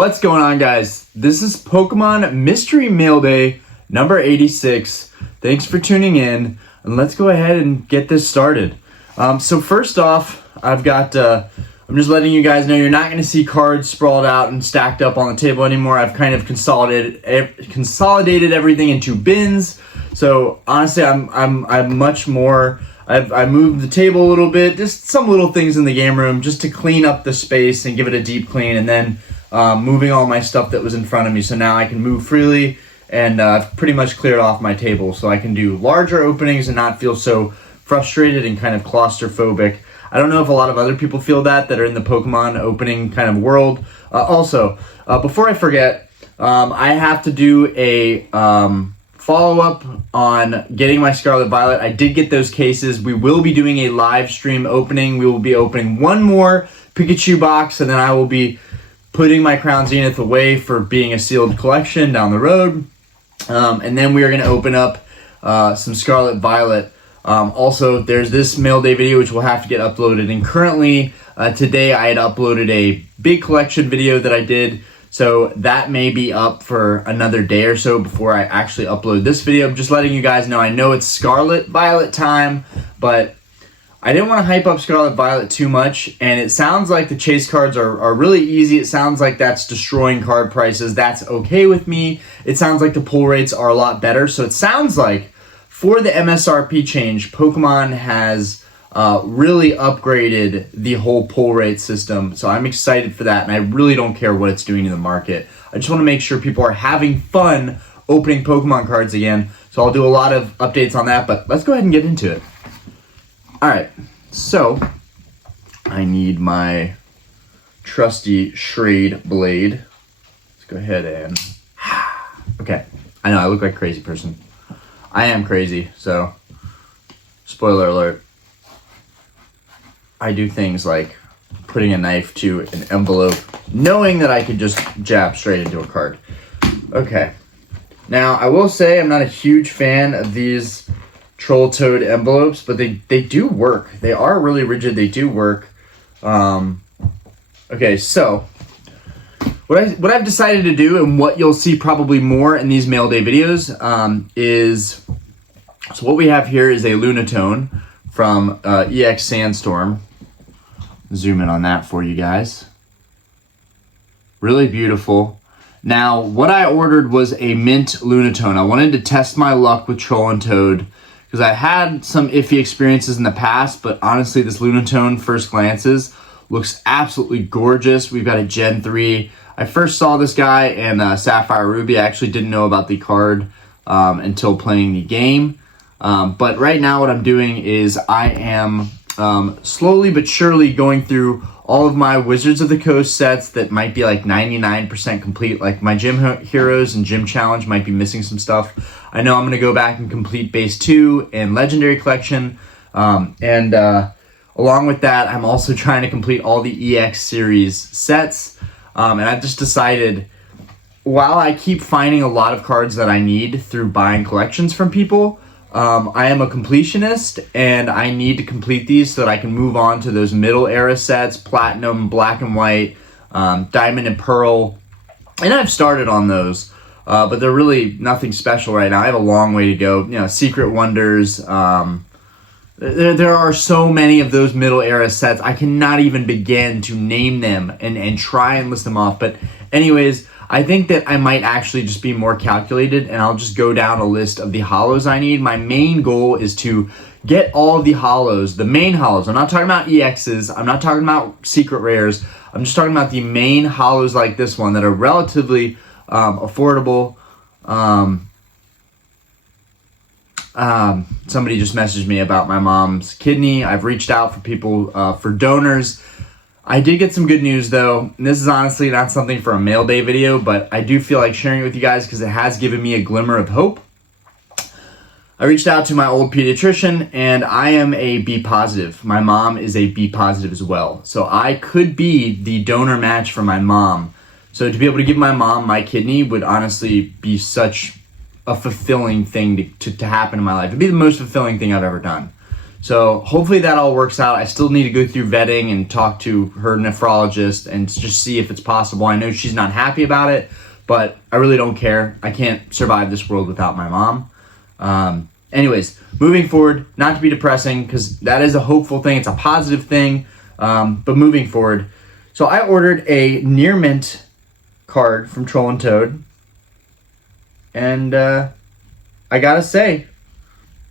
What's going on, guys? This is Pokemon Mystery Mail Day number 86. Thanks for tuning in, and let's go ahead and get this started. So first off, I'm just letting you guys know you're not going to see cards sprawled out and stacked up on the table anymore. I've kind of consolidated everything into bins. So honestly, I'm much more. I moved the table a little bit, just some little things in the game room, just to clean up the space and give it a deep clean, and then moving all my stuff that was in front of me. So now I can move freely, and I've pretty much cleared off my table, so I can do larger openings and not feel so frustrated and kind of claustrophobic. I don't know if a lot of other people feel that are in the Pokemon opening kind of world. Also, before I forget, I have to do a follow-up on getting my Scarlet Violet. I did get those cases. We will be doing a live stream opening. We will be opening one more Pikachu box, and then I will be putting my Crown Zenith away for being a sealed collection down the road. And then we are going to open up some Scarlet Violet. Also, there's this mail day video which will have to get uploaded. And currently, today I had uploaded a big collection video that I did. So that may be up for another day or so before I actually upload this video. I'm just letting you guys know. I know it's Scarlet Violet time, but I didn't want to hype up Scarlet Violet too much. And it sounds like the chase cards are really easy. It sounds like that's destroying card prices. That's okay with me. It sounds like the pull rates are a lot better. So it sounds like for the MSRP change, Pokemon has really upgraded the whole pull rate system. So I'm excited for that, and I really don't care what it's doing to the market. I just want to make sure people are having fun opening Pokemon cards again. So I'll do a lot of updates on that, but let's go ahead and get into it. Alright, so I need my trusty Shrade blade. Let's go ahead and... Okay, I know I look like a crazy person. I am crazy, so spoiler alert. I do things like putting a knife to an envelope, knowing that I could just jab straight into a card. Okay. Now, I will say I'm not a huge fan of these Troll Toad envelopes, but they do work. They are really rigid. They do work. Okay, so what I've decided to do, and what you'll see probably more in these mail day videos, is... So what we have here is a Lunatone from EX Sandstorm. Zoom in on that for you guys. Really beautiful. Now, what I ordered was a mint Lunatone. I wanted to test my luck with Troll and Toad because I had some iffy experiences in the past, but honestly, this Lunatone, first glances, looks absolutely gorgeous. We've got a Gen 3. I first saw this guy in Sapphire Ruby. I actually didn't know about the card until playing the game. But right now what I'm doing is I am slowly but surely going through all of my Wizards of the Coast sets that might be like 99% complete. Like my Gym Heroes and Gym Challenge might be missing some stuff. I know I'm going to go back and complete Base 2 and Legendary Collection. And along with that, I'm also trying to complete all the EX series sets. And I've just decided, while I keep finding a lot of cards that I need through buying collections from people, I am a completionist, and I need to complete these so that I can move on to those middle era sets, Platinum, Black and White, Diamond and Pearl, and I've started on those, but they're really nothing special right now. I have a long way to go. You know, Secret Wonders, there are so many of those middle era sets, I cannot even begin to name them and try and list them off, but anyways, I think that I might actually just be more calculated, and I'll just go down a list of the holos I need. My main goal is to get all of the holos, the main holos. I'm not talking about EXs. I'm not talking about secret rares. I'm just talking about the main holos like this one that are relatively affordable. Somebody just messaged me about my mom's kidney. I've reached out for people, for donors. I did get some good news though, and this is honestly not something for a mail day video, but I do feel like sharing it with you guys because it has given me a glimmer of hope. I reached out to my old pediatrician, and I am a B positive. My mom is a B positive as well, so I could be the donor match for my mom. So to be able to give my mom my kidney would honestly be such a fulfilling thing to happen in my life. It'd be the most fulfilling thing I've ever done. So hopefully that all works out. I still need to go through vetting and talk to her nephrologist and just see if it's possible. I know she's not happy about it, but I really don't care. I can't survive this world without my mom. Anyways, moving forward, not to be depressing, because that is a hopeful thing. It's a positive thing, but moving forward. So I ordered a near mint card from Troll and Toad, and I gotta say,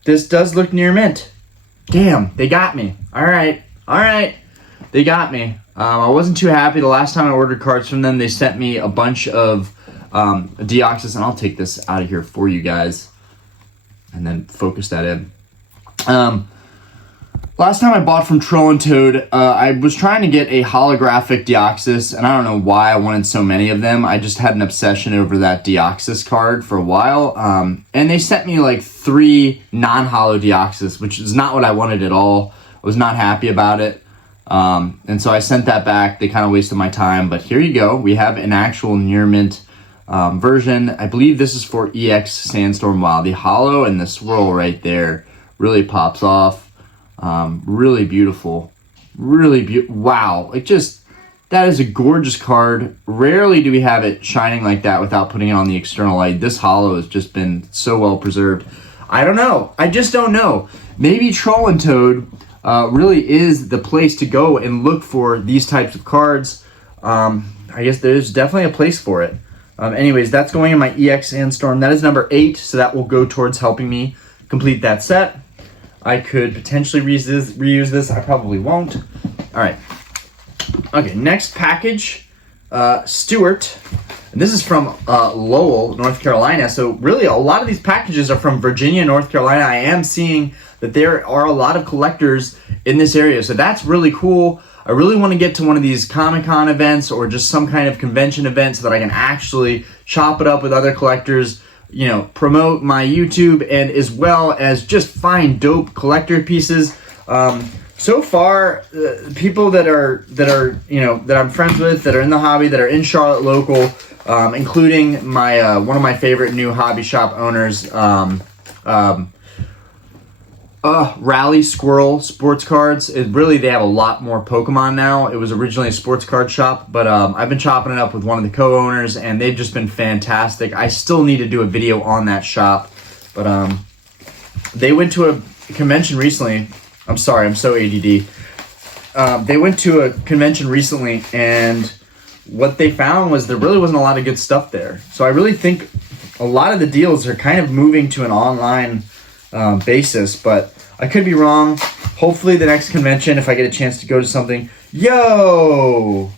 this does look near mint. Damn, they got me. All right, they got me. I wasn't too happy. The last time I ordered cards from them, they sent me a bunch of Deoxys, and I'll take this out of here for you guys and then focus that in. Last time I bought from Troll and Toad, I was trying to get a holographic Deoxys, and I don't know why I wanted so many of them. I just had an obsession over that Deoxys card for a while, and they sent me like 3 non-holo Deoxys, which is not what I wanted at all. I was not happy about it, and so I sent that back. They kind of wasted my time, but here you go. We have an actual near mint version. I believe this is for EX Sandstorm. Wow, the holo and the swirl right there really pops off. Really beautiful. Wow. Like, just, that is a gorgeous card. Rarely do we have it shining like that without putting it on the external light. This holo has just been so well preserved. I don't know. I just don't know. Maybe Troll and Toad really is the place to go and look for these types of cards. I guess there's definitely a place for it. Anyways, that's going in my EX Sandstorm. That is number 8, so that will go towards helping me complete that set. I could potentially reuse this. I probably won't. All right. Okay, next package, Stewart. And this is from Lowell, North Carolina. So really, a lot of these packages are from Virginia, North Carolina. I am seeing that there are a lot of collectors in this area. So that's really cool. I really want to get to one of these Comic-Con events or just some kind of convention event so that I can actually chop it up with other collectors, you know, promote my YouTube, and as well as just find dope collector pieces. So far, people that are you know, that I'm friends with, that are in the hobby, that are in Charlotte local, including my one of my favorite new hobby shop owners, Rally Squirrel Sports Cards. They have a lot more Pokemon now. It was originally a sports card shop, but I've been chopping it up with one of the co-owners, and they've just been fantastic. I still need to do a video on that shop, but they went to a convention recently. I'm sorry, I'm so ADD. They went to a convention recently, and what they found was there really wasn't a lot of good stuff there. So I really think a lot of the deals are kind of moving to an online basis, but I could be wrong. Hopefully the next convention, if I get a chance to go to something. Yo,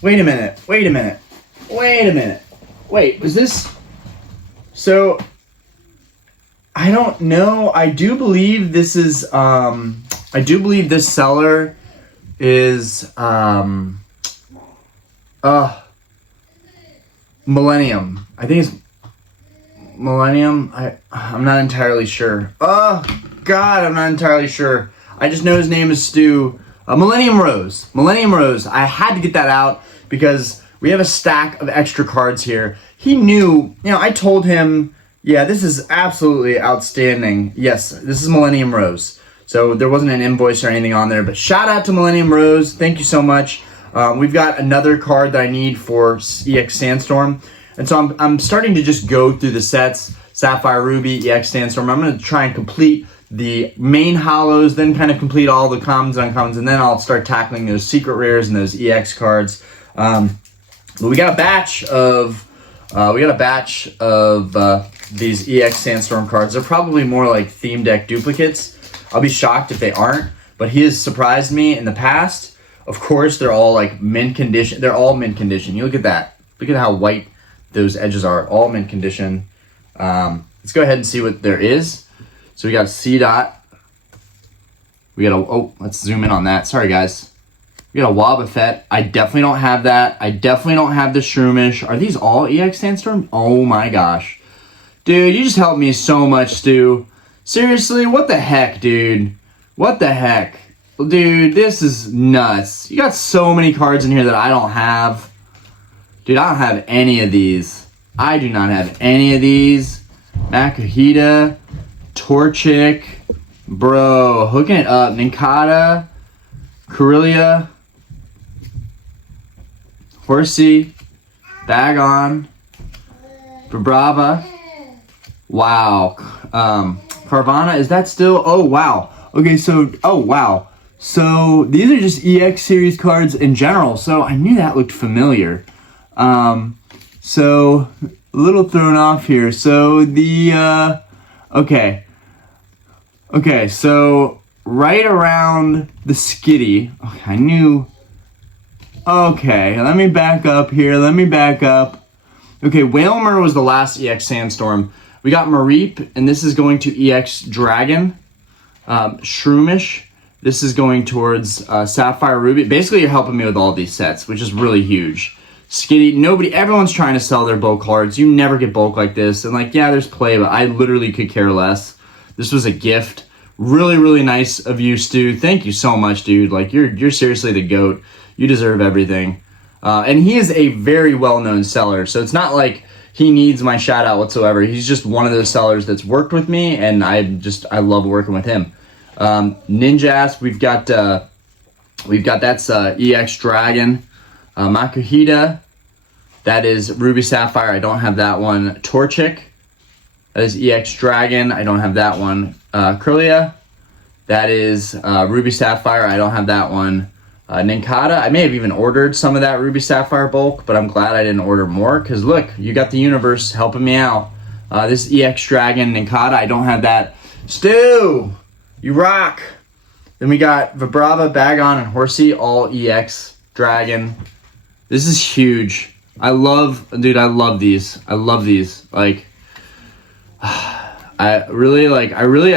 wait a minute, was this, so I don't know. I do believe this is I do believe this seller is Millennium. I think it's Millennium. I'm not entirely sure. Oh God, I'm not entirely sure. I just know his name is Stu. Millennium Rose. I had to get that out because we have a stack of extra cards here. He knew, you know, I told him, yeah, this is absolutely outstanding. Yes, this is Millennium Rose. So there wasn't an invoice or anything on there, but shout out to Millennium Rose. Thank you so much. We've got another card that I need for EX Sandstorm. And so I'm starting to just go through the sets, Sapphire Ruby, EX Sandstorm. I'm going to try and complete the main holos, then kind of complete all the commons and uncommons, and then I'll start tackling those secret rares and those EX cards. But we got a batch of these EX Sandstorm cards. They're probably more like theme deck duplicates. I'll be shocked if they aren't, but he has surprised me in the past. Of course, they're all like mint condition. They're all mint condition. You look at that. Look at how white those edges are. All mint condition. Let's go ahead and see what there is. So we got a C dot. We got let's zoom in on that. Sorry, guys. We got a Wobbuffet. I definitely don't have that. I definitely don't have the Shroomish. Are these all EX Sandstorm? Oh my gosh. Dude, you just helped me so much, Stu. Seriously, what the heck, dude? What the heck? Dude, this is nuts. You got so many cards in here that I don't have. Dude, I don't have any of these. I do not have any of these. Makuhita. Torchic. Bro, hooking it up. Nincada, Corellia, Horsey, Bagon, Vibrava. Wow. Carvana, is that still? Oh, wow. Okay, so, oh, wow. So, these are just EX series cards in general. So, I knew that looked familiar. So, a little thrown off here. So, okay. Okay, so, right around the Skitty. Okay, I knew. Okay, let me back up here. Okay, Whalmer was the last EX Sandstorm. We got Mareep, and this is going to EX Dragon. Shroomish, this is going towards Sapphire Ruby. Basically, you're helping me with all these sets, which is really huge. Skitty, everyone's trying to sell their bulk cards. You never get bulk like this. And like, yeah, there's play, but I literally could care less. This was a gift. Really, really nice of you, Stu. Thank you so much, dude. Like, you're seriously the GOAT. You deserve everything. And he is a very well-known seller, so it's not like he needs my shout out whatsoever. He's just one of those sellers that's worked with me, and I love working with him. Ninjas, we've got that's EX Dragon. Makuhita, that is Ruby Sapphire. I don't have that one. Torchic, that is EX Dragon. I don't have that one. Corellia, that is Ruby Sapphire. I don't have that one. Nincada, I may have even ordered some of that Ruby Sapphire bulk, but I'm glad I didn't order more, because look, you got the universe helping me out. This EX Dragon, Nincada, I don't have that. Stu, you rock. Then we got Vibrava, Bagon, and Horsey, all EX Dragon. This is huge. I love these. Like, I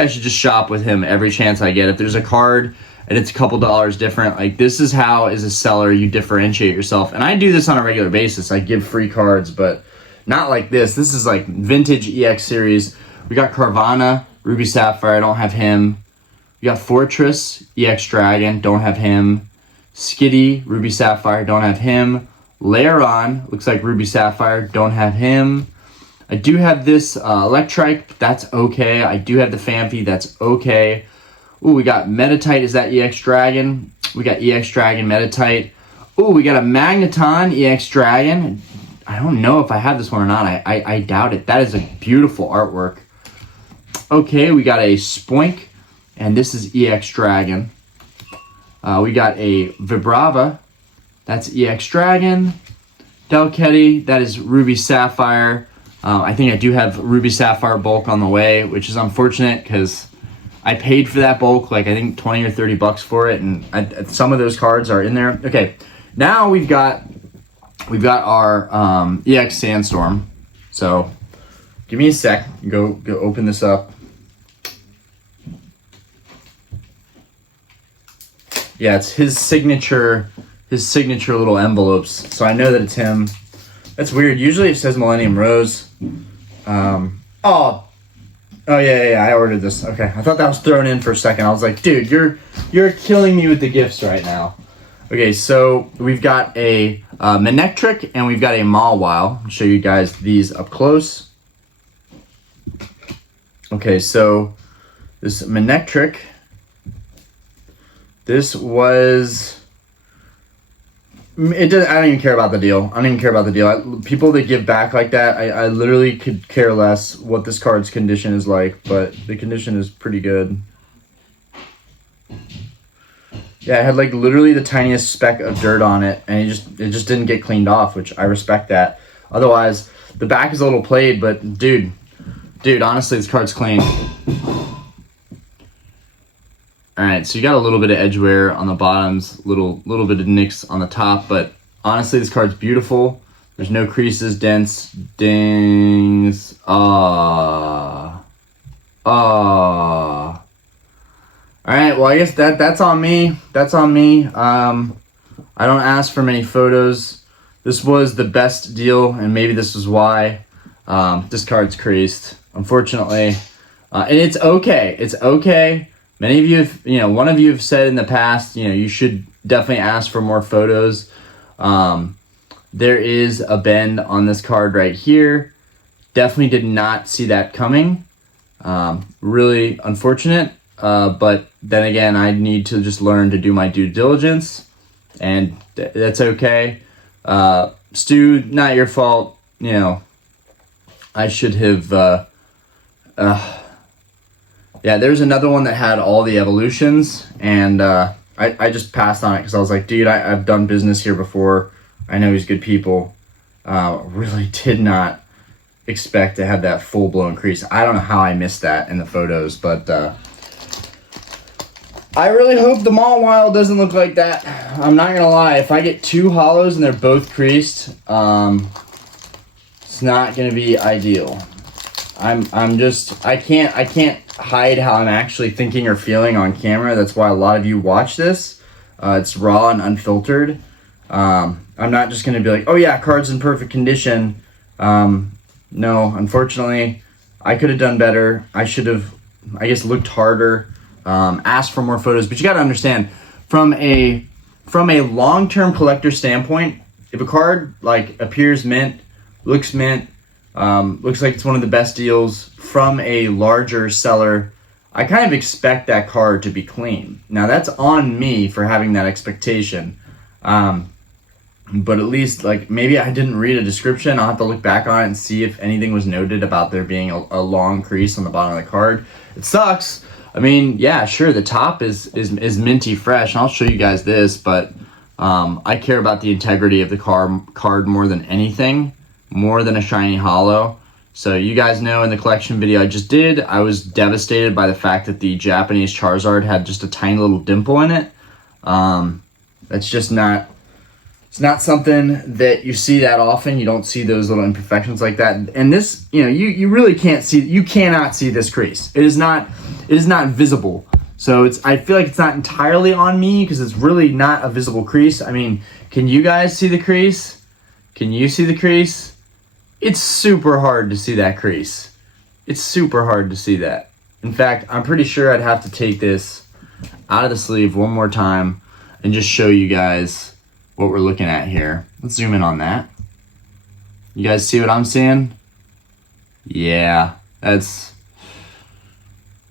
should just shop with him every chance I get. If there's a card and it's a couple dollars different, like, this is how, as a seller, you differentiate yourself. And I do this on a regular basis. I give free cards, but not like this. This is like vintage EX series. We got Carvana, Ruby Sapphire, I don't have him. We got Fortress, EX Dragon, don't have him. Skitty, Ruby Sapphire, don't have him. Lairon, looks like Ruby Sapphire, don't have him. I do have this Electrike, but that's okay. I do have the Phanpy, that's okay. Ooh, we got Metatite, is that EX Dragon? We got EX Dragon, Metatite. Ooh, we got a Magneton, EX Dragon. I don't know if I have this one or not. I doubt it. That is a beautiful artwork. Okay, we got a Spoink, and this is EX Dragon. We got a Vibrava, that's EX Dragon. Delcatty, that is Ruby Sapphire. I think I do have Ruby Sapphire bulk on the way, which is unfortunate because I paid for that bulk, like I think 20 or 30 bucks for it, and some of those cards are in there. Okay, now we've got our EX Sandstorm. So give me a sec. Go open this up. Yeah, it's his signature little envelopes. So I know that it's him. That's weird. Usually it says Millennium Rose. Oh yeah, I ordered this. Okay, I thought that was thrown in for a second. I was like, dude, you're killing me with the gifts right now. Okay, so we've got a Manectric and we've got a Mawile. I'll show you guys these up close. Okay, so this Manectric, this was... I don't even care about the deal. People that give back like that, I literally could care less what this card's condition is like, but the condition is pretty good. Yeah, it had like literally the tiniest speck of dirt on it, and it just didn't get cleaned off, which I respect that. Otherwise, the back is a little played, but dude, honestly, this card's clean. Alright, so you got a little bit of edge wear on the bottoms, little bit of nicks on the top, but honestly, this card's beautiful. There's no creases, dents, dings. Alright, well, I guess that's on me. I don't ask for many photos. This was the best deal, and maybe this is why. This card's creased, unfortunately. And it's okay. Many of you have, one of you have said in the past, you should definitely ask for more photos. There is a bend on this card right here. Definitely did not see that coming. Really unfortunate, but then again, I need to just learn to do my due diligence, and that's okay. Stu, not your fault. You know, I should have. Yeah, there's another one that had all the evolutions, and I just passed on it because I was like, dude, I've done business here before. I know he's good people. Really did not expect to have that full-blown crease. I don't know how I missed that in the photos, but I really hope the Mawile doesn't look like that. I'm not gonna lie, if I get two hollows and they're both creased, it's not gonna be ideal. I can't hide how I'm actually thinking or feeling on camera. That's why a lot of you watch this. It's raw and unfiltered. I'm not just gonna be like, oh yeah, card's in perfect condition. No, unfortunately, I could have done better. I should have, I guess, looked harder, asked for more photos. But you got to understand, from a long-term collector standpoint, if a card like appears mint, looks mint, looks like it's one of the best deals from a larger seller, I kind of expect that card to be clean. Now that's on me for having that expectation. But at least, like, maybe I didn't read a description. I'll have to look back on it and see if anything was noted about there being a long crease on the bottom of the card. It sucks. I mean, yeah, sure, the top is minty fresh, and I'll show you guys this, but I care about the integrity of the card more than anything, more than a shiny hollow. So you guys know in the collection video I just did, I was devastated by the fact that the Japanese Charizard had just a tiny little dimple in it. That's just not... It's not something that you see that often. You don't see those little imperfections like that. And this, you know, you really can't see, you cannot see this crease. It is not visible. So I feel like it's not entirely on me because it's really not a visible crease. I mean, can you guys see the crease? Can you see the crease? It's super hard to see that crease. It's super hard to see that. In fact, I'm pretty sure I'd have to take this out of the sleeve one more time and just show you guys what we're looking at here. Let's zoom in on that. You guys see what I'm seeing? Yeah, that's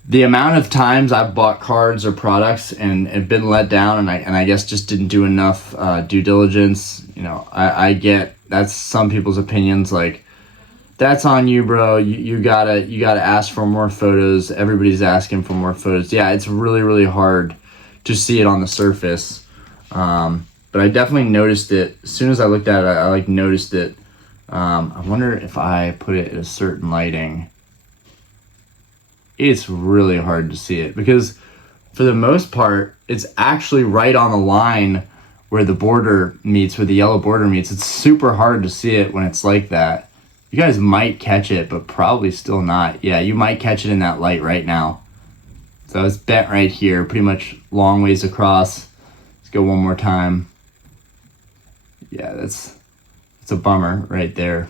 the amount of times I've bought cards or products and have been let down, and I guess just didn't do enough due diligence. You know, I get that's some people's opinions. Like, that's on you, bro. You gotta ask for more photos. Everybody's asking for more photos. Yeah, it's really, really hard to see it on the surface. But I definitely noticed it as soon as I looked at it. I like noticed it. I wonder if I put it at a certain lighting. It's really hard to see it because for the most part, it's actually right on the line where the border meets, where the yellow border meets. It's super hard to see it when it's like that. You guys might catch it, but probably still not. Yeah, you might catch it in that light right now. So it's bent right here, pretty much long ways across. Let's go one more time. Yeah, it's a bummer right there.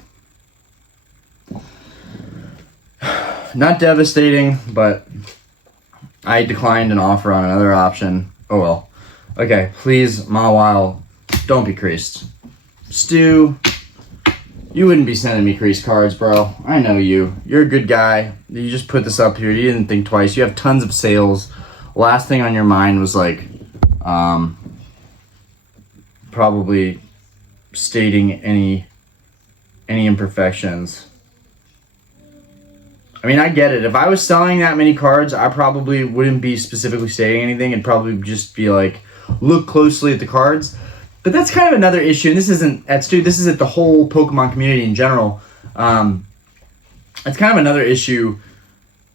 Not devastating, but I declined an offer on another option. Oh well. Okay, please, Mawile, don't be creased. Stu, you wouldn't be sending me creased cards, bro. I know you. You're a good guy. You just put this up here. You didn't think twice. You have tons of sales. Last thing on your mind was like, probably stating any imperfections. I mean, I get it. If I was selling that many cards, I probably wouldn't be specifically stating anything. It'd probably just be like, look closely at the cards. But that's kind of another issue. And this isn't at Stu, this is at the whole Pokemon community in general. It's kind of another issue.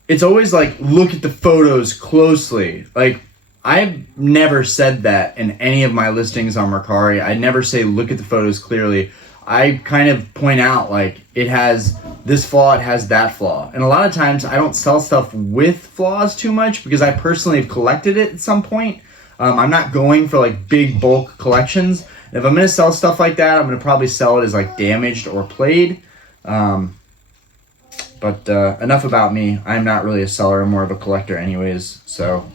It's always like, look at the photos closely. Like, I've never said that in any of my listings on Mercari. I never say look at the photos clearly. I kind of point out like it has this flaw, it has that flaw. And a lot of times I don't sell stuff with flaws too much because I personally have collected it at some point. I'm not going for like big bulk collections. And if I'm going to sell stuff like that, I'm going to probably sell it as like damaged or played. But enough about me. I'm not really a seller. I'm more of a collector anyways. So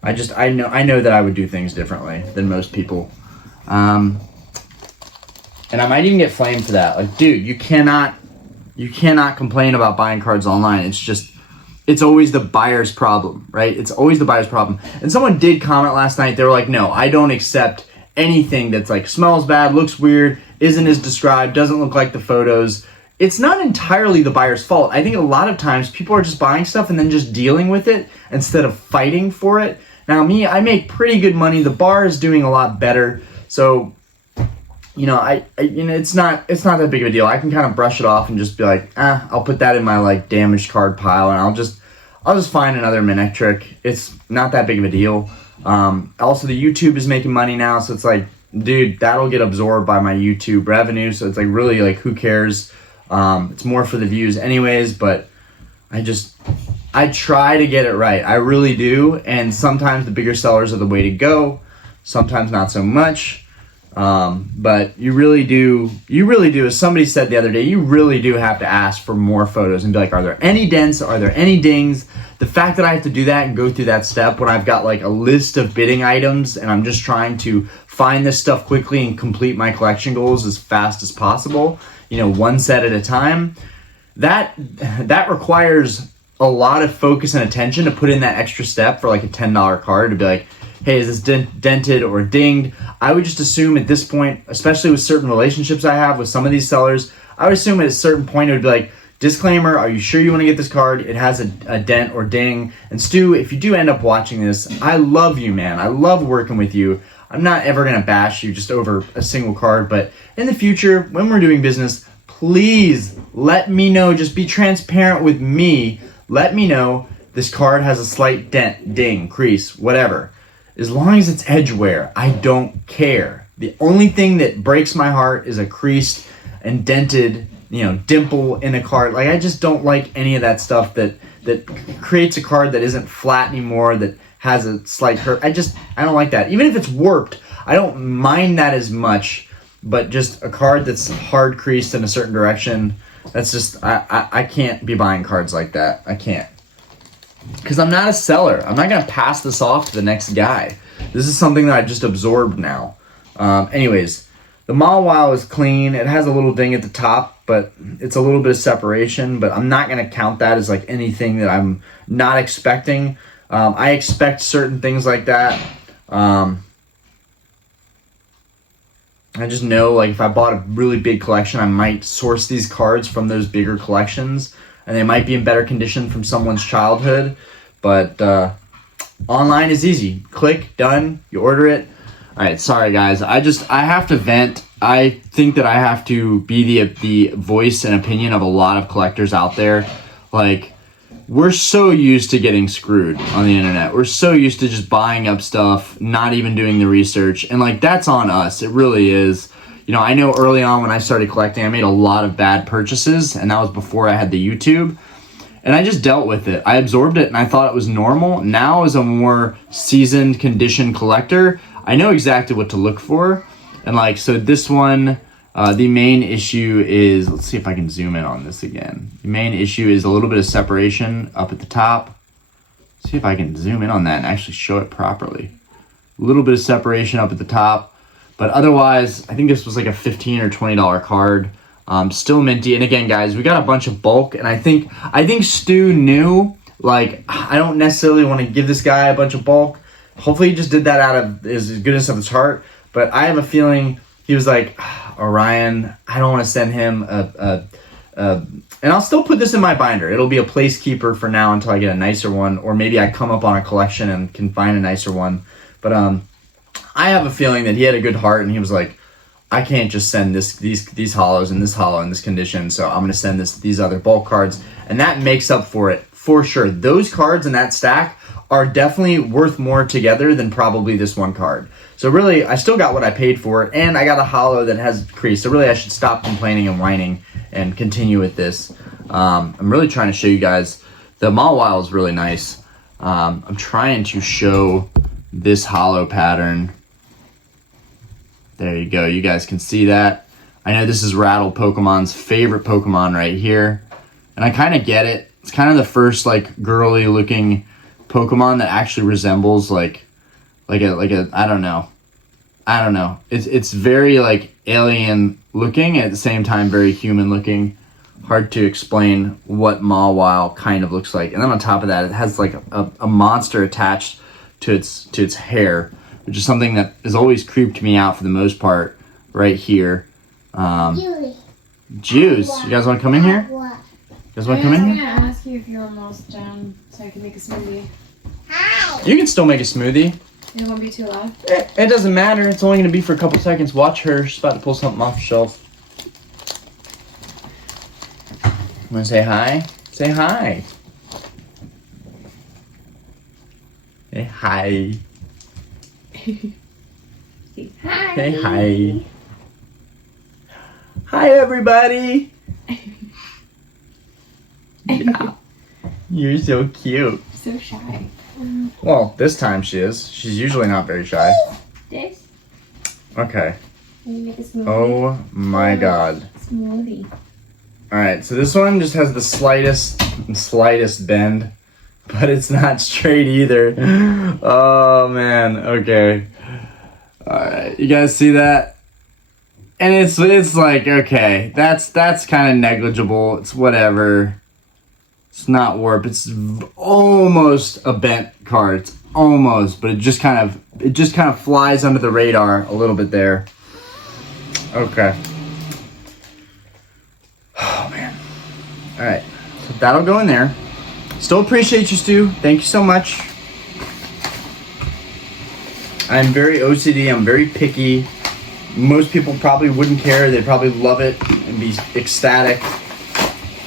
I know that I would do things differently than most people. And I might even get flamed for that. Like, dude, you cannot complain about buying cards online. It's just it's always the buyer's problem, right? It's always the buyer's problem. And someone did comment last night. They were like, no, I don't accept anything that's like smells bad, looks weird, isn't as described, doesn't look like the photos. It's not entirely the buyer's fault. I think a lot of times people are just buying stuff and then just dealing with it instead of fighting for it. Now me, I make pretty good money. The bar is doing a lot better. So, it's not that big of a deal. I can kind of brush it off and just be like, I'll put that in my like damaged card pile, and I'll just find another Minectric. It's not that big of a deal. Also, the YouTube is making money now, so it's like, dude, that'll get absorbed by my YouTube revenue. So it's like, really, like, who cares? It's more for the views anyways, but I try to get it right. I really do. And sometimes the bigger sellers are the way to go. Sometimes not so much. But you really do, as somebody said the other day, you really do have to ask for more photos and be like, are there any dents? Are there any dings? The fact that I have to do that and go through that step when I've got like a list of bidding items and I'm just trying to find this stuff quickly and complete my collection goals as fast as possible, one set at a time, that requires a lot of focus and attention to put in that extra step for like a $10 card to be like, hey, is this dented or dinged? I would just assume at this point, especially with certain relationships I have with some of these sellers, I would assume at a certain point it would be like, disclaimer, are you sure you want to get this card? It has a dent or ding. And Stu, if you do end up watching this, I love you, man. I love working with you. I'm not ever going to bash you just over a single card, but in the future, when we're doing business, please let me know. Just be transparent with me. Let me know this card has a slight dent, ding, crease, whatever. As long as it's edge wear, I don't care. The only thing that breaks my heart is a creased and dented, dimple in a card. Like, I just don't like any of that stuff that creates a card that isn't flat anymore, that has a slight curve. I don't like that. Even if it's warped, I don't mind that as much, but just a card that's hard creased in a certain direction, that's just, I can't be buying cards like that. I can't. Because I'm not a seller. I'm not going to pass this off to the next guy. This is something that I just absorbed now. Anyways, the Mawile is clean. It has a little ding at the top, but it's a little bit of separation. But I'm not going to count that as like anything that I'm not expecting. I expect certain things like that. I just know, like, if I bought a really big collection, I might source these cards from those bigger collections. And they might be in better condition from someone's childhood. But online is easy. Click, done, you order it. All right, sorry guys. I have to vent. I think that I have to be the voice and opinion of a lot of collectors out there. Like, we're so used to getting screwed on the internet. We're so used to just buying up stuff, not even doing the research. And like, that's on us. It really is. I know early on when I started collecting, I made a lot of bad purchases, and that was before I had the YouTube. And I just dealt with it. I absorbed it, and I thought it was normal. Now, as a more seasoned, conditioned collector, I know exactly what to look for. And like, so this one, the main issue is, let's see if I can zoom in on this again. The main issue is a little bit of separation up at the top. Let's see if I can zoom in on that and actually show it properly. A little bit of separation up at the top. But otherwise, I think this was like a $15 or $20 card. Still minty. And again, guys, we got a bunch of bulk. And I think Stu knew, like, I don't necessarily want to give this guy a bunch of bulk. Hopefully he just did that out of his goodness of his heart. But I have a feeling he was like, Orion, I don't want to send him and I'll still put this in my binder. It'll be a placekeeper for now until I get a nicer one. Or maybe I come up on a collection and can find a nicer one. But I have a feeling that he had a good heart and he was like, I can't just send these hollows and this hollow in this condition, so I'm going to send these other bulk cards. And that makes up for it, for sure. Those cards in that stack are definitely worth more together than probably this one card. So really, I still got what I paid for it, and I got a hollow that has crease. So really, I should stop complaining and whining and continue with this. I'm really trying to show you guys. The Mawile is really nice. I'm trying to show this hollow pattern. There you go. You guys can see that. I know this is Rattle Pokemon's favorite Pokemon right here. And I kind of get it. It's kind of the first, like, girly looking Pokemon that actually resembles like a I don't know. It's very, like, alien looking, at the same time very human looking. hard to explain what Mawile kind of looks like. And then on top of that, it has like a monster attached to its hair, which is something that has always creeped me out for the most part. Right here. Juice. You guys want to come in here? You guys want to come in here? I'm gonna ask you if you're almost done, so I can make a smoothie. Hi. You can still make a smoothie. It won't be too loud. It doesn't matter. It's only going to be for a couple seconds. Watch her. She's about to pull something off the shelf. Want to say hi? Say hi. Say hi. Say hi. Say hi. Hi, everybody. Yeah. You're so cute. So shy. Well, this time she is. She's usually not very shy. This? Okay. Can you make a smoothie? Oh my god. Smoothie. Alright, so this one just has the slightest bend, but it's not straight either. Oh man, okay. Alright, you guys see that? And it's like, okay, that's kind of negligible. It's whatever. It's not warp. It's almost a bent card. It's almost, but it just kind of flies under the radar a little bit there. Okay. Oh man. All right. So that'll go in there. Still appreciate you, Stu. Thank you so much. I'm very OCD. I'm very picky. Most people probably wouldn't care. They'd probably love it and be ecstatic.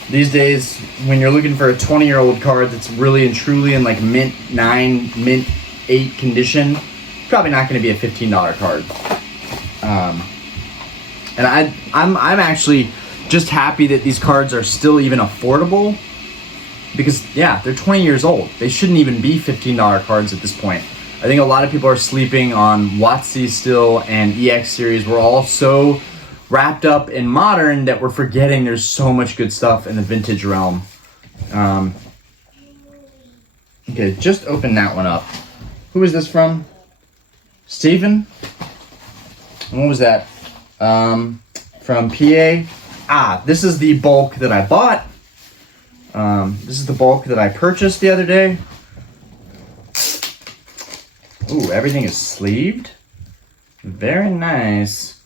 These days, when you're looking for a 20-year-old card that's really and truly in like mint 9, mint 8 condition, probably not going to be a $15 card. And I'm actually just happy that these cards are still even affordable, because yeah, they're 20 years old. They shouldn't even be $15 cards at this point. I think a lot of people are sleeping on WotC still and EX series. We're all so wrapped up in modern that we're forgetting there's so much good stuff in the vintage realm. Okay, just open that one up. Who is this from? Steven? What was that? From PA? Ah, this is the bulk that I bought. This is the bulk that I purchased the other day. Ooh, everything is sleeved. Very nice.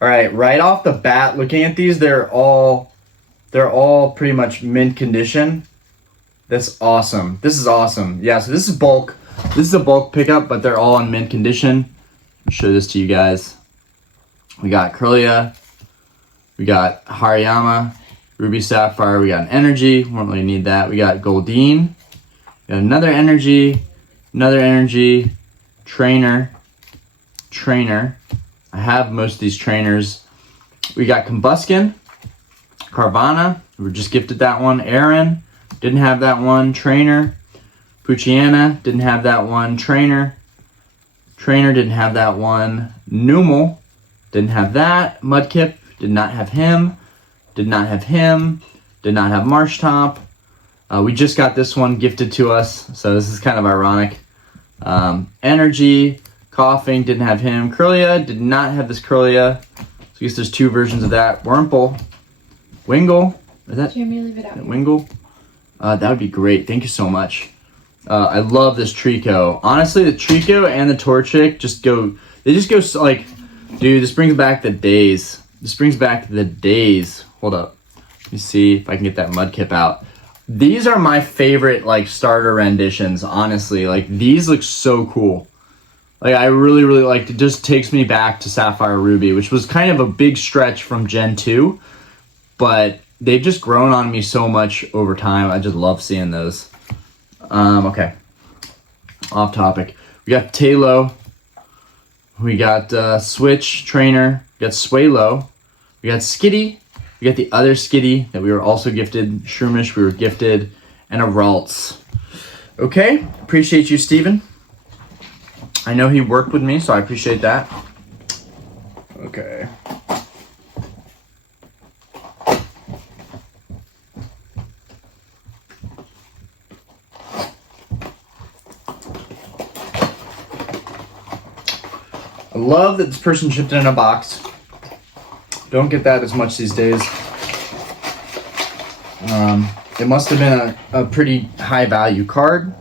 All right, right off the bat, looking at these, they're all pretty much mint condition. That's awesome. This is awesome. Yeah, so this is bulk. This is a bulk pickup, but they're all in mint condition. I'll show this to you guys. We got Kirlia. We got Hariyama, Ruby Sapphire. We got an energy. Won't really need that. We got Goldeen. We got another energy. Trainer. I have most of these trainers. We got Combuskin, Carvana. We were just gifted that one. Aaron, didn't have that one. Trainer. Puchiana, didn't have that one. Trainer, didn't have that one. Numel, didn't have that. Mudkip, did not have him. Did not have Marshtop. We just got this one gifted to us, so this is kind of ironic. Energy, Coughing, didn't have him. Kirlia, did not have this Kirlia. So I guess there's two versions of that. Wurmple, Wingle, is that? Jamie, leave it out. Wingle? That would be great. Thank you so much. I love this Trico. Honestly, the Trico and the Torchic just go like, dude, this brings back the days. Hold up. Let me see if I can get that Mudkip out. These are my favorite, like, starter renditions, honestly. Like, these look so cool. Like, I really, really like it. Just takes me back to Sapphire Ruby, which was kind of a big stretch from Gen 2. But they've just grown on me so much over time. I just love seeing those. Okay. Off topic. We got Talo. We got Switch Trainer. We got Swalo. We got Skitty. We got the other Skitty that we were also gifted. Shroomish, we were gifted. And a Ralts. Okay. Appreciate you, Steven. I know he worked with me, so I appreciate that. Okay. I love that this person shipped it in a box. Don't get that as much these days. It must have been a pretty high value card.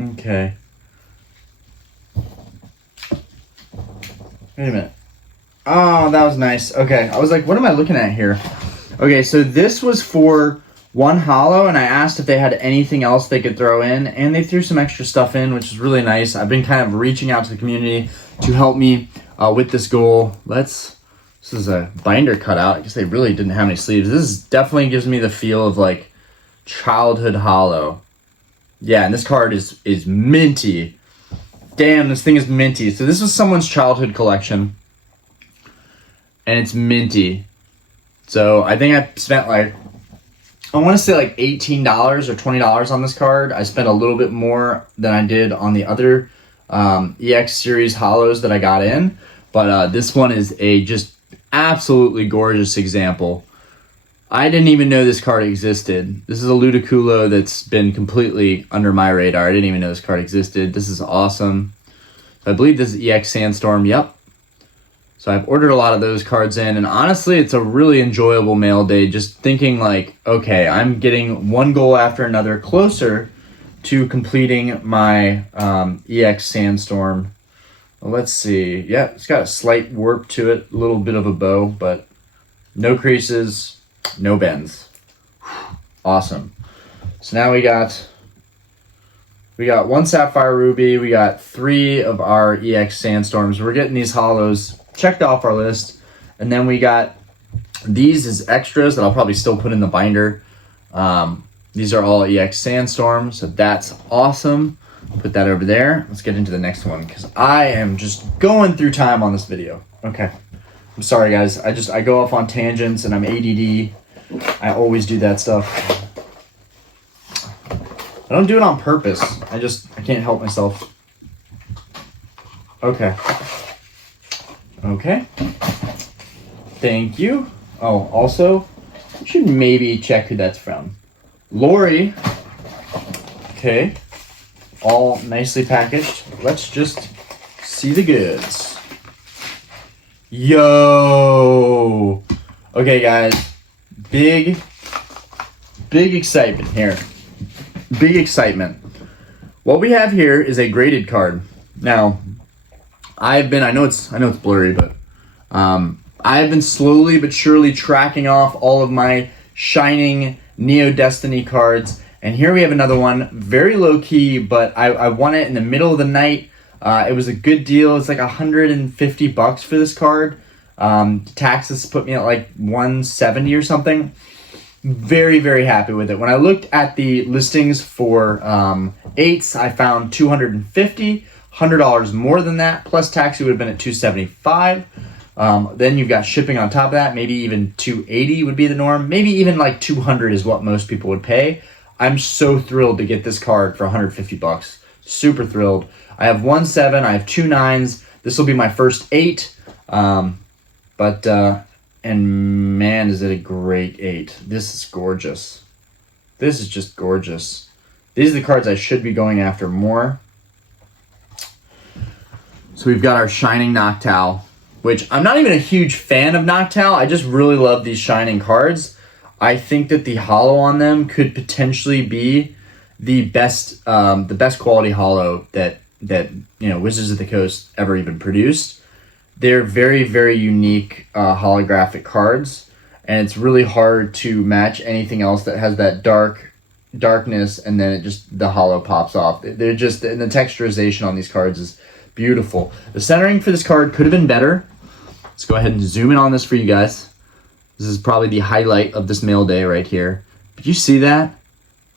Okay. Wait a minute. Oh, that was nice. Okay, I was like, what am I looking at here? Okay, so this was for one holo, and I asked if they had anything else they could throw in, and they threw some extra stuff in, which is really nice. I've been kind of reaching out to the community to help me with this goal. This is a binder cutout. I guess they really didn't have any sleeves. This definitely gives me the feel of like childhood holo. Yeah, and this card is minty. Damn, this thing is minty. So this was someone's childhood collection, and it's minty. So I think I spent like, I want to say like $18 or $20 on this card. I spent a little bit more than I did on the other EX series holos that I got in. But this one is a just absolutely gorgeous example. I didn't even know this card existed. This is a Ludicolo that's been completely under my radar. I didn't even know this card existed. This is awesome. I believe this is EX Sandstorm. Yep. So I've ordered a lot of those cards in, and honestly, it's a really enjoyable mail day. Just thinking like, okay, I'm getting one goal after another closer to completing my EX Sandstorm. Well, let's see. Yeah, it's got a slight warp to it, a little bit of a bow, but no creases, no bends. Awesome. So now we got one Sapphire Ruby. We got 3 of our EX Sandstorms. We're getting these holos checked off our list, and then we got these as extras that I'll probably still put in the binder. These are all EX Sandstorm, so that's awesome. Put that over there. Let's get into the next one because I am just going through time on this video. Okay, I'm sorry guys. I go off on tangents and I'm ADD. I always do that stuff. I don't do it on purpose. I can't help myself. Okay. Okay. Thank you. Oh, also, you should maybe check who that's from. Lori. Okay. All nicely packaged. Let's just see the goods. Yo. Okay, guys. Big excitement here. Big excitement. What we have here is a graded card. Now, I know it's blurry, but I've been slowly but surely tracking off all of my Shining Neo Destiny cards, and here we have another one, very low key, but I won it in the middle of the night. It was a good deal. It's like $150 for this card. Taxes put me at like $170 or something. Very, very happy with it. When I looked at the listings for 8s, I found $250. $100 more than that, plus tax, it would have been at $275. Then you've got shipping on top of that. Maybe even $280 would be the norm. Maybe even like $200 is what most people would pay. I'm so thrilled to get this card for $150. Super thrilled. I have 1 7. I have 2 9s. This will be my first 8. And man, is it a great 8. This is gorgeous. This is just gorgeous. These are the cards I should be going after more. So we've got our Shining Noctowl, which I'm not even a huge fan of Noctowl. I just really love these Shining cards. I think that the holo on them could potentially be the best quality holo that Wizards of the Coast ever even produced. They're very, very unique holographic cards, and it's really hard to match anything else that has that darkness, and then the holo pops off. They're just, and the texturization on these cards is beautiful. The centering for this card could have been better. Let's go ahead and zoom in on this for you guys. This is probably the highlight of this mail day right here. Did you see that?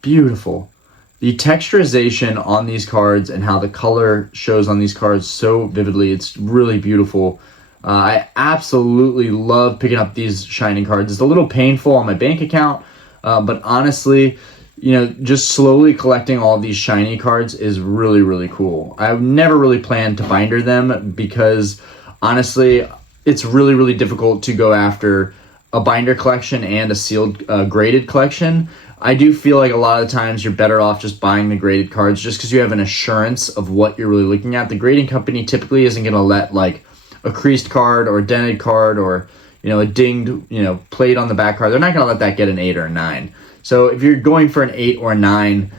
Beautiful. The texturization on these cards and how the color shows on these cards so vividly, it's really beautiful. I absolutely love picking up these Shining cards. It's a little painful on my bank account, but honestly, just slowly collecting all these shiny cards is really, really cool. I've never really planned to binder them because, honestly, it's really, really difficult to go after a binder collection and a sealed graded collection. I do feel like a lot of the times you're better off just buying the graded cards just because you have an assurance of what you're really looking at. The grading company typically isn't going to let like a creased card or a dented card or, a dinged, plate on the back card. They're not going to let that get an 8 or a 9. So if you're going for an 8 or a 9,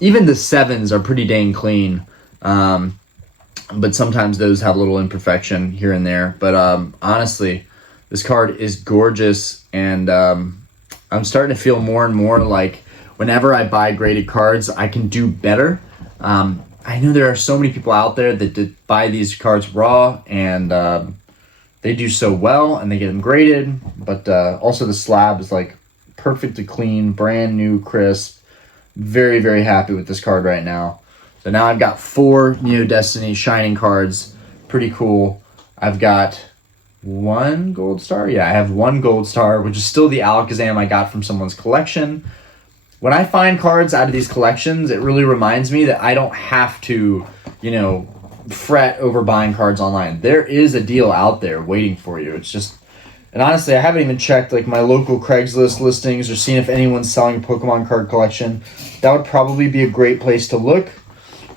even the 7s are pretty dang clean. But sometimes those have a little imperfection here and there. But honestly, this card is gorgeous, and I'm starting to feel more and more like whenever I buy graded cards, I can do better. I know there are so many people out there that buy these cards raw, and they do so well, and they get them graded. But also the slab is like perfectly clean, brand new, crisp. Very, very happy with this card right now. So now I've got 4 Neo Destiny Shining cards. Pretty cool. I've got 1 gold star. Yeah, I have 1 gold star, which is still the Alakazam I got from someone's collection. When I find cards out of these collections, it really reminds me that I don't have to, fret over buying cards online. There is a deal out there waiting for you. It's just, and honestly, I haven't even checked like my local Craigslist listings or seen if anyone's selling a Pokemon card collection. That would probably be a great place to look.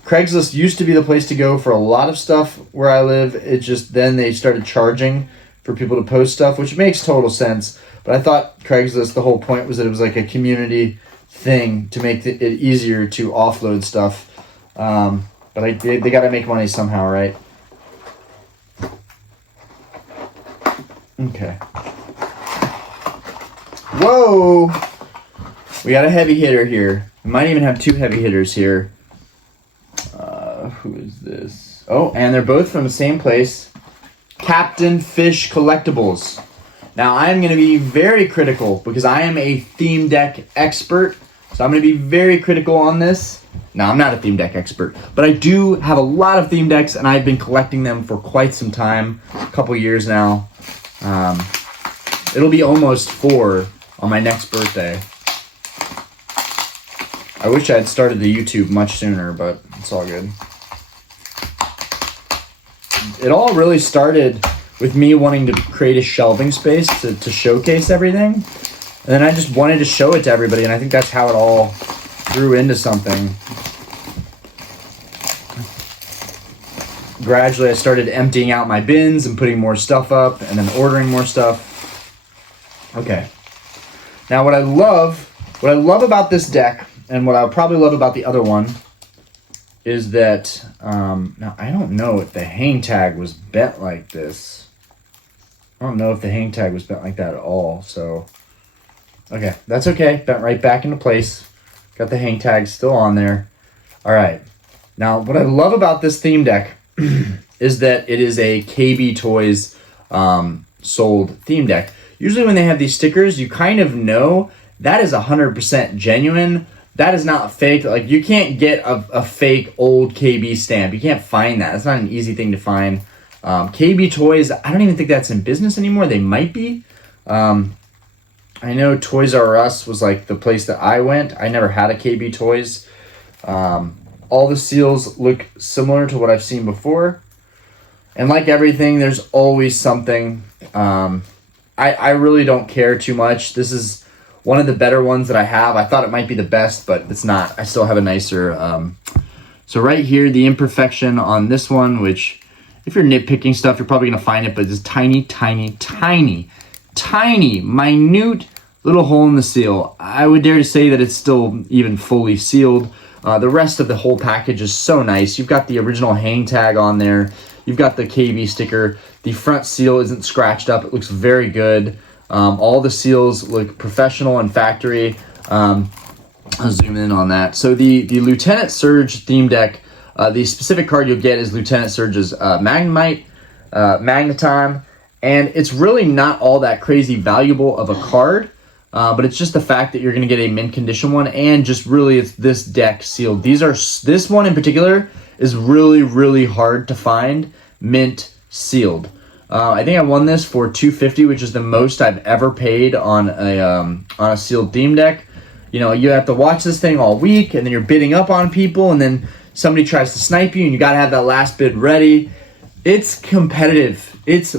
Craigslist used to be the place to go for a lot of stuff where I live. It just, then they started charging for people to post stuff, which makes total sense. But I thought Craigslist, the whole point was that it was like a community thing to make it easier to offload stuff. But they got to make money somehow, right? Okay. Whoa! We got a heavy hitter here. We might even have 2 heavy hitters here. Who is this? Oh, and they're both from the same place. Captain Fish Collectibles. Now, I'm going to be very critical because I am a theme deck expert. So I'm going to be very critical on this. No, I'm not a theme deck expert, but I do have a lot of theme decks, and I've been collecting them for quite some time, a couple years now. It'll be almost 4 on my next birthday. I wish I had started the YouTube much sooner, but it's all good. It all really started with me wanting to create a shelving space to showcase everything. And then I just wanted to show it to everybody, and I think that's how it all grew into something. Gradually, I started emptying out my bins and putting more stuff up and then ordering more stuff. Okay. Now, what I love about this deck, and what I'll probably love about the other one, is that, now I don't know if the hang tag was bent like this. I don't know if the hang tag was bent like that at all, so, okay, that's okay. Bent right back into place. Got the hang tag still on there. All right. Now, what I love about this theme deck is that it is a KB Toys sold theme deck. Usually when they have these stickers, you kind of know that is 100% genuine. That is not fake. Like, you can't get a fake old KB stamp. You can't find that. It's not an easy thing to find. KB Toys, I don't even think that's in business anymore. They might be. I know Toys R Us was like the place that I went. I never had a KB Toys. All the seals look similar to what I've seen before. And like everything, there's always something. I really don't care too much. This is one of the better ones that I have. I thought it might be the best, but it's not. I still have a nicer. So right here, the imperfection on this one, which if you're nitpicking stuff, you're probably going to find it, but it's tiny, tiny, tiny, tiny, minute little hole in the seal. I would dare to say that it's still even fully sealed. The rest of the whole package is so nice. You've got the original hang tag on there. You've got the KB sticker. The front seal isn't scratched up. It looks very good. All the seals look professional and factory. I'll zoom in on that. So the Lieutenant Surge theme deck, the specific card you'll get is Lieutenant Surge's Magnemite, Magneton, and it's really not all that crazy valuable of a card, but it's just the fact that you're going to get a mint condition one, and just really it's this deck sealed. This one in particular is really, really hard to find mint sealed. I think I won this for $250, which is the most I've ever paid on a sealed theme deck. You know, you have to watch this thing all week, and then you're bidding up on people, and then somebody tries to snipe you, and you got to have that last bid ready. It's competitive.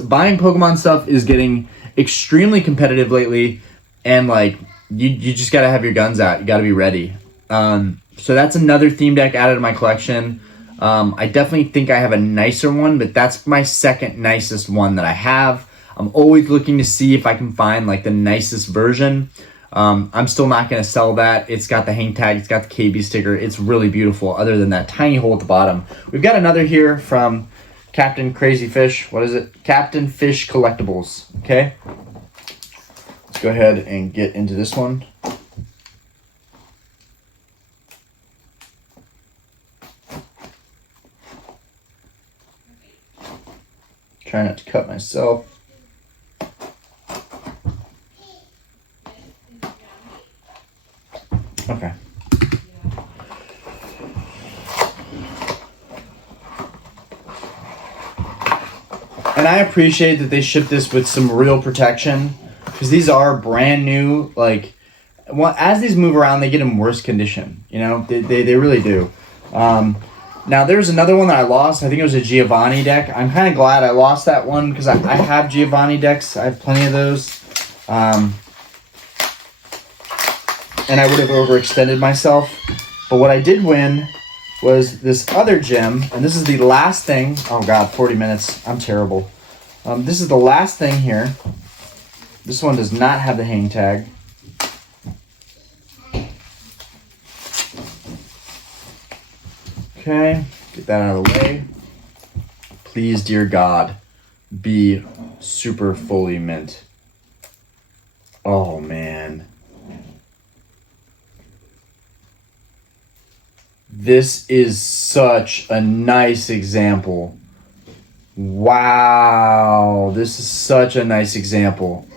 Buying Pokemon stuff is getting extremely competitive lately, and like you just got to have your guns out. You got to be ready. So that's another theme deck added to my collection. I definitely think I have a nicer one, but that's my second nicest one that I have. I'm always looking to see if I can find like the nicest version. I'm still not going to sell that. It's got the hang tag. It's got the KB sticker. It's really beautiful other than that tiny hole at the bottom. We've got another here from Captain Crazy Fish. What is it? Captain Fish Collectibles. Okay. Let's go ahead and get into this one. Try not to cut myself. Okay. And I appreciate that they ship this with some real protection, because these are brand new. Like, as these move around, they get in worse condition. You know, they really do. Now, there's another one that I lost. I think it was a Giovanni deck. I'm kind of glad I lost that one because I have Giovanni decks. I have plenty of those. And I would have overextended myself. But what I did win was this other gem. And this is the last thing. Oh, God, 40 minutes. I'm terrible. This is the last thing here. This one does not have the hang tag. Okay, get that out of the way. Please, dear God, be super fully mint. Oh, man. This is such a nice example. Wow, this is such a nice example.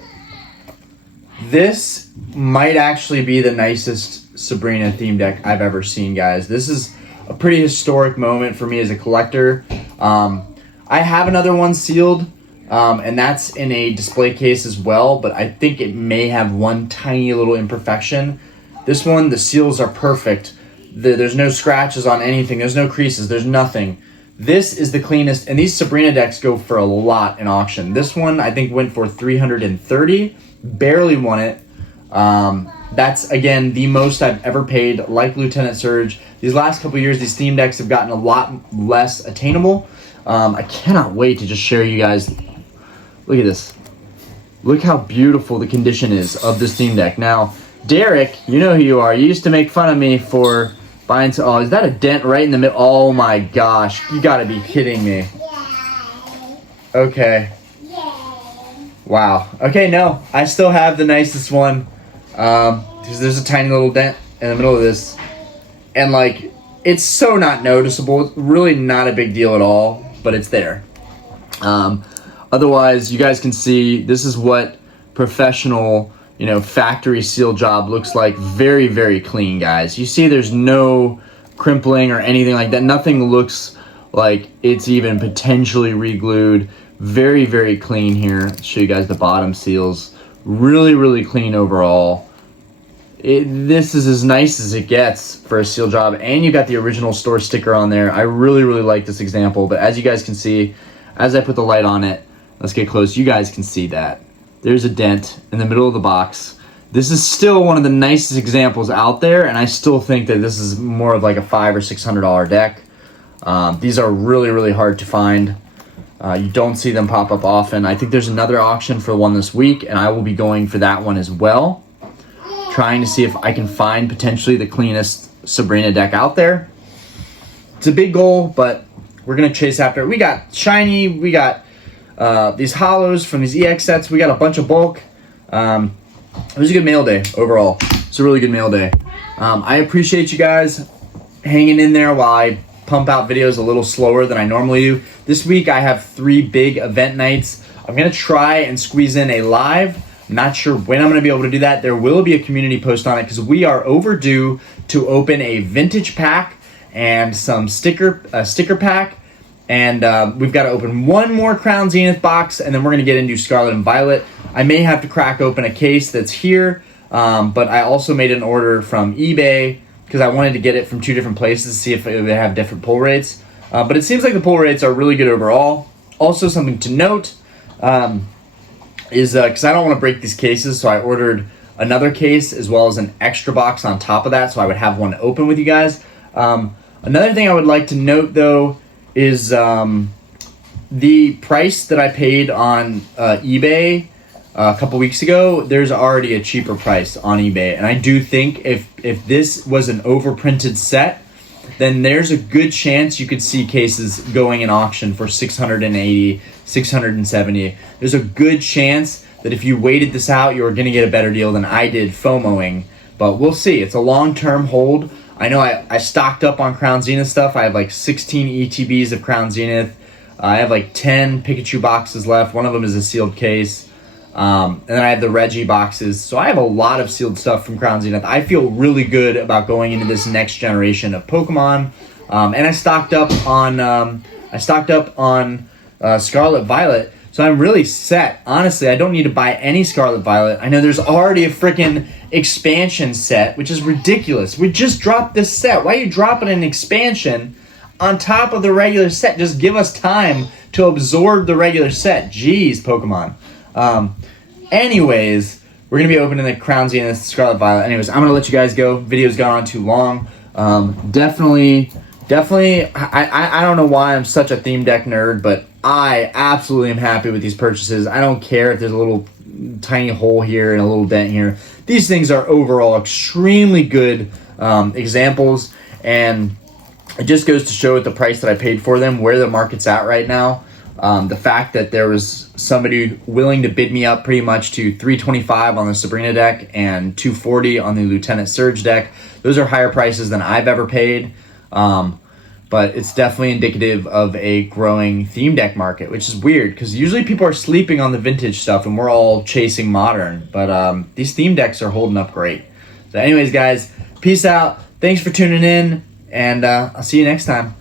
This might actually be the nicest Sabrina theme deck I've ever seen, guys. This is a pretty historic moment for me as a collector. I have another one sealed, and that's in a display case as well, but I think it may have one tiny little imperfection. This one, the seals are perfect. There's no scratches on anything. There's no creases. There's nothing. This is the cleanest, and these Sabrina decks go for a lot in auction. This one, I think, went for $330. Barely won it. That's, again, the most I've ever paid, like Lieutenant Surge. These last couple years, these theme decks have gotten a lot less attainable. I cannot wait to just share you guys. Look at this. Look how beautiful the condition is of this theme deck. Now, Derek, you know who you are. You used to make fun of me for buying... Oh, is that a dent right in the middle? Oh, my gosh. You got to be kidding me. Okay. Wow. Okay, no. I still have the nicest one. Because there's a tiny little dent in the middle of this. And, like, it's so not noticeable. It's really not a big deal at all. But it's there. Otherwise, you guys can see this is what professional, factory seal job looks like. Very, very clean, guys. You see there's no crimpling or anything like that. Nothing looks like it's even potentially re-glued. Very, very clean here. I'll show you guys the bottom seals. Really, really clean overall. This is as nice as it gets for a seal job, and you got the original store sticker on there. I really, really like this example, but as you guys can see, as I put the light on it, let's get close. You guys can see that. There's a dent in the middle of the box. This is still one of the nicest examples out there, and I still think that this is more of like a $500 or $600 deck. These are really, really hard to find. You don't see them pop up often. I think there's another auction for one this week, and I will be going for that one as well. Trying to see if I can find potentially the cleanest Sabrina deck out there. It's a big goal, but we're going to chase after it. We got shiny. We got these hollows from these EX sets. We got a bunch of bulk. It was a good mail day overall. It's a really good mail day. I appreciate you guys hanging in there while I pump out videos a little slower than I normally do. This week I have 3 big event nights. I'm going to try and squeeze in a live. Not sure when I'm going to be able to do that. There will be a community post on it because we are overdue to open a vintage pack and some sticker pack. And we've got to open one more Crown Zenith box, and then we're going to get into Scarlet and Violet. I may have to crack open a case that's here, but I also made an order from eBay because I wanted to get it from 2 different places to see if it would have different pull rates. But it seems like the pull rates are really good overall. Also, something to note is because I don't want to break these cases, so I ordered another case as well as an extra box on top of that, so I would have one open with you guys. Another thing I would like to note though is the price that I paid on eBay a couple weeks ago. There's already a cheaper price on eBay, and I do think if this was an overprinted set, then there's a good chance you could see cases going in auction for $680, $670. There's a good chance that if you waited this out, you were going to get a better deal than I did FOMOing. But we'll see. It's a long-term hold. I know I stocked up on Crown Zenith stuff. I have like 16 ETBs of Crown Zenith. I have like 10 Pikachu boxes left. One of them is a sealed case. And then I have the Reggie boxes. So I have a lot of sealed stuff from Crown Zenith. I feel really good about going into this next generation of Pokemon. And I stocked up on Scarlet Violet. So I'm really set. Honestly, I don't need to buy any Scarlet Violet. I know there's already a freaking expansion set, which is ridiculous. We just dropped this set. Why are you dropping an expansion on top of the regular set? Just give us time to absorb the regular set. Jeez, Pokemon. Anyways, we're going to be opening the Crown Zenith Scarlet Violet. Anyways, I'm going to let you guys go. Video's gone on too long. Definitely, I don't know why I'm such a theme deck nerd, but I absolutely am happy with these purchases. I don't care if there's a little tiny hole here and a little dent here. These things are overall extremely good examples, and it just goes to show at the price that I paid for them, where the market's at right now. The fact that there was somebody willing to bid me up pretty much to $325 on the Sabrina deck and $240 on the Lieutenant Surge deck. Those are higher prices than I've ever paid. But it's definitely indicative of a growing theme deck market, which is weird because usually people are sleeping on the vintage stuff and we're all chasing modern. But these theme decks are holding up great. So anyways, guys, peace out. Thanks for tuning in, and I'll see you next time.